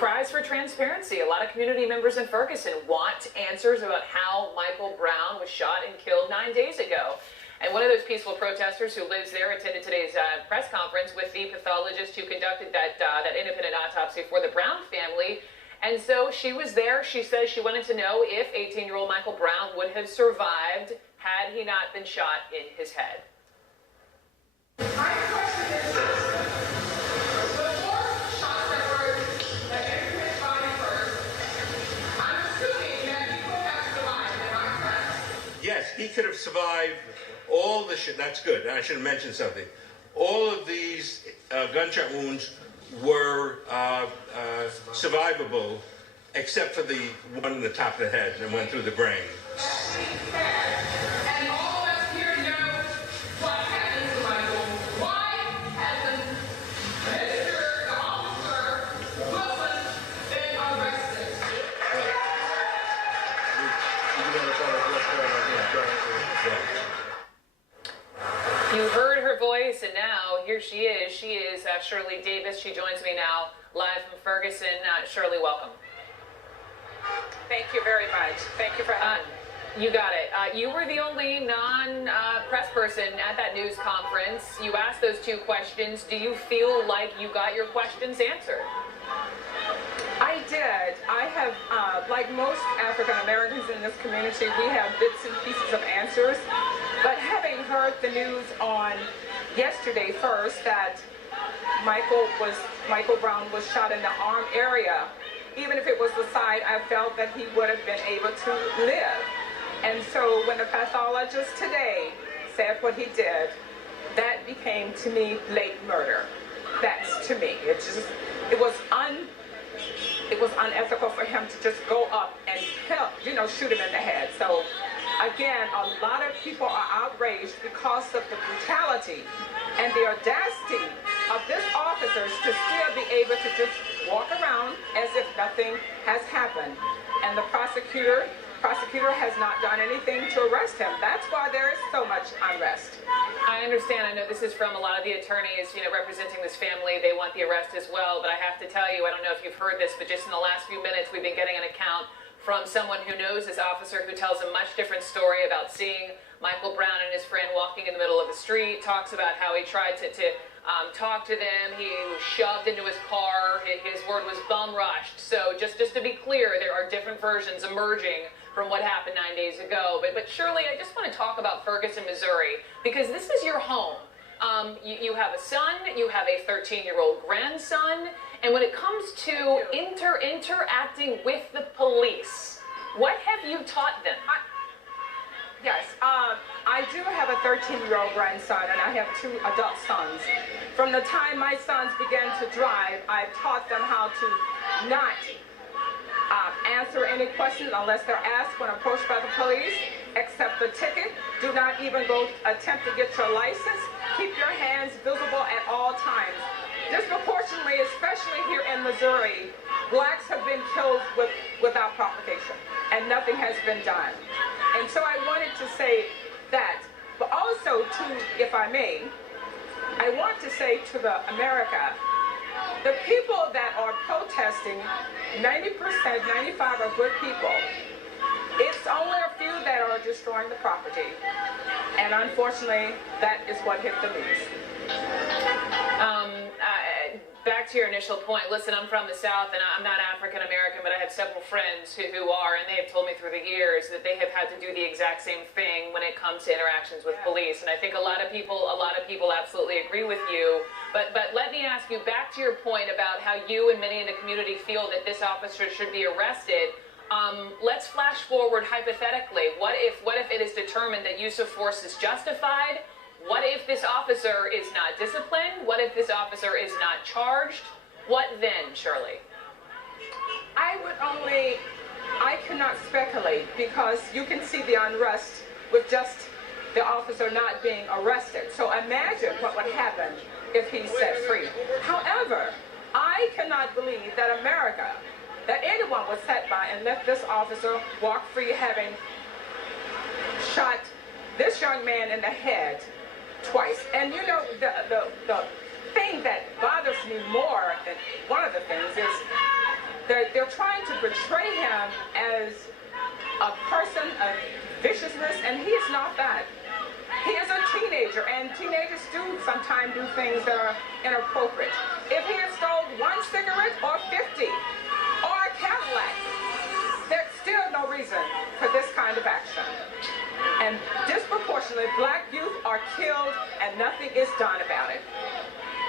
Cries for transparency. A lot of community members in Ferguson want answers about how Michael Brown was shot and killed 9 days ago. And one of those peaceful protesters who lives there attended today's press conference with the pathologist who conducted that independent autopsy for the Brown family. And so she was there. She says she wanted to know if 18-year-old Michael Brown would have survived had he not been shot in his head. My question is this. The four shots that entered his body first, I'm assuming that he could have survived, am I correct? Yes, he could have survived all the shit. That's good. I should have mentioned something. All of these gunshot wounds were survivable, except for the one in the top of the head that went through the brain. And all of us here know what happened to Michael. Why hasn't the officer Wilson been arrested? You heard her voice, and now here she is. She is Shirley Davis. She joins me now live from Ferguson. Shirley, welcome. Thank you very much. Thank you for having me. You got it. You were the only non-press person at that news conference. You asked those two questions. Do you feel like you got your questions answered? I did. I have, like most African Americans in this community, we have bits and pieces of answers. But having heard the news on yesterday first that Michael Brown was shot in the arm area, even if it was the side, I felt that he would have been able to live. And so when the pathologist today said what he did, that became to me late murder. That's to me. It was unethical for him to just go up and shoot him in the head. So again, a lot of people are outraged because of the brutality and the audacity of this officers to still be able to just walk around as if nothing has happened. And the prosecutor has not done anything to arrest him. That's why there is so much unrest. I understand. I know this is from a lot of the attorneys, representing this family. They want the arrest as well. But I have to tell you, I don't know if you've heard this, but just in the last few minutes, we've been getting an account from someone who knows this officer, who tells a much different story about seeing Michael Brown and his friend walking in the middle of the street, talks about how he tried to talk to them. He was shoved into his car. His word was bum rushed. So just to be clear, there are different versions emerging from what happened 9 days ago. But Shirley, I just want to talk about Ferguson, Missouri, because this is your home. You have a son, you have a 13-year-old grandson, and when it comes to interacting with the police, what have you taught them? Yes, I do have a 13-year-old grandson, and I have 2 adult sons. From the time my sons began to drive, I've taught them how to not answer any questions unless they're asked when approached by the police. Accept the ticket. Do not even go attempt to get your license. Keep your hands visible at all times. Disproportionately, especially here in Missouri, blacks have been killed without provocation, and nothing has been done. And so I wanted to say that, but also to, if I may, I want to say to America, the people that are protesting, 90%, 95 are good people. It's only a few that are destroying the property. And unfortunately, that is what hit the news. Back to your initial point, listen, I'm from the South, and I'm not African American, but I have several friends who are, and they have told me through the years that they have had to do the exact same thing when it comes to interactions with police. And I think a lot of people absolutely agree with you. But let me ask you, back to your point about how you and many in the community feel that this officer should be arrested. Let's flash forward hypothetically. What if it is determined that use of force is justified? What if this officer is not disciplined? What if this officer is not charged? What then, Shirley? I cannot speculate, because you can see the unrest with just the officer not being arrested. So imagine what would happen if he's set free. However, I cannot believe that anyone would sit by and let this officer walk free, having shot this young man in the head twice. And the thing that bothers me more than one of the things is they're trying to portray him as a person of viciousness, and he is not that. He is a teenager, and teenagers do sometimes do things that are inappropriate. If he had stole 1 cigarette or 50 or a Cadillac, there's still no reason for this kind of action. And disproportionately, black youth are killed and nothing is done about it.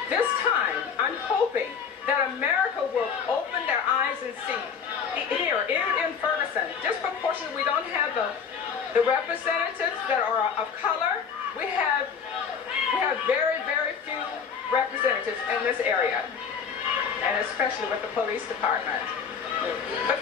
This time, I'm hoping that America will open their eyes and see. Here, in Ferguson, disproportionately, we don't have the representatives that are of color. We have very, very few representatives in this area, and especially with the police department. But